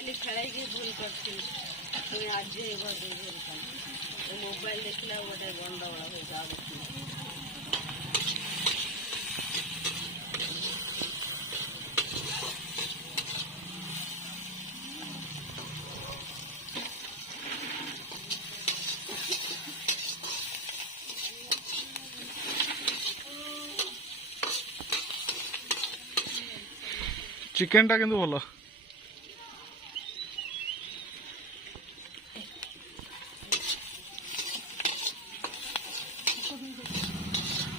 ଖେଳେଇକି ଭୁଲ କରିଥିଲି ପୁଣି ଆଜି ଭୁଲ ପାଇଁ ମୋବାଇଲ ଦେଖିଲା ଗୋଟେ ଗଣ୍ଡଗୋଳ ହେଇଛି ଆଉ ଦେଖିଲି। चिकेन टा किंतु भल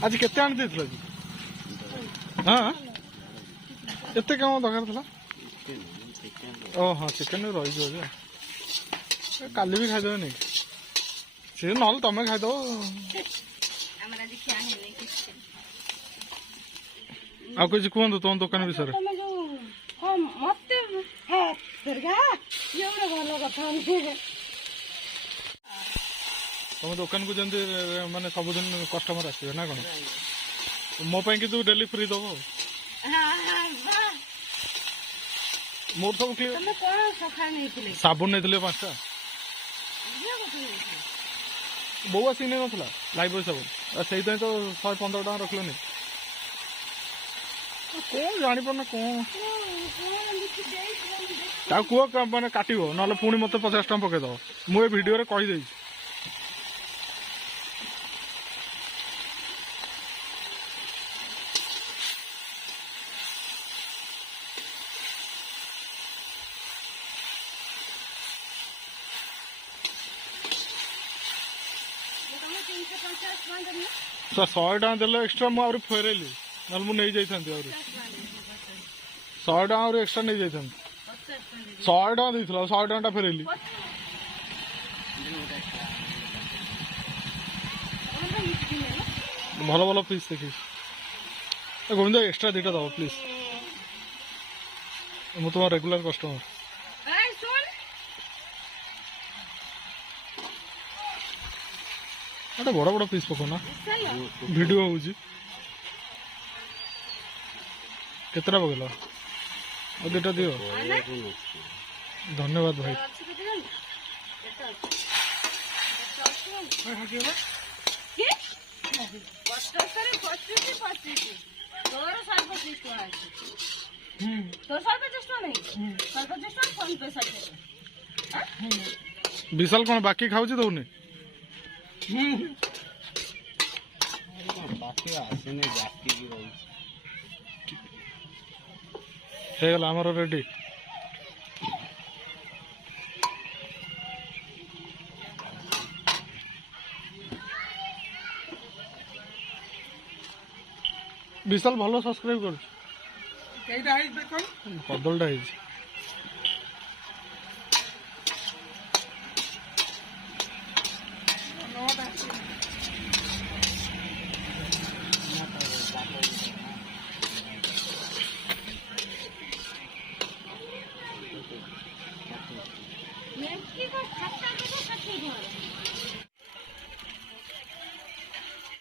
आज केते आनी देथिला कि हां एते काम दरकार थला ओ हां चिकेन रही जो जे काली भी खाइ दो नहीं से नल तमे खाइ दो हमरा जी क्या है नहीं किछ आ कुछ कोन तो दुकान विषय रे मत है दुर्गा ये भल कथा तुम दुकान को जल्दी माने सबुदिन कस्टमर आसवे ना कौन मो कि तू डेली फ्री दब मोर सब क्लियर साबुन नहीं 5टा बो आसिक नहीं ना लाइफ बॉय साबुन से तो 115 टका रखल कौन जापार कौन कह मैंने काट ना पुणी मत 50 टका पकईद मुझे भिडियो कहीदे सर 100 टका देले एक्सट्रा मुझे फेरैली ना मुझे 100 टका एक्सट्रा नहीं जाता 100 टका देता 100 टका फेरैली भल भल पीस देखी गोविंद एक्सट्रा 2टा दब प्लीज मुझे तुम रेगुलर कस्टमर बड़ बड़ पीस पकना वीडियो हो केतटा पकड़ और 2टा दियो धन्यवाद भाई विशाल कौन बाकी खाऊ दौनी आमर रेडी विशाल भल सब्सक्राइब कर कदलटा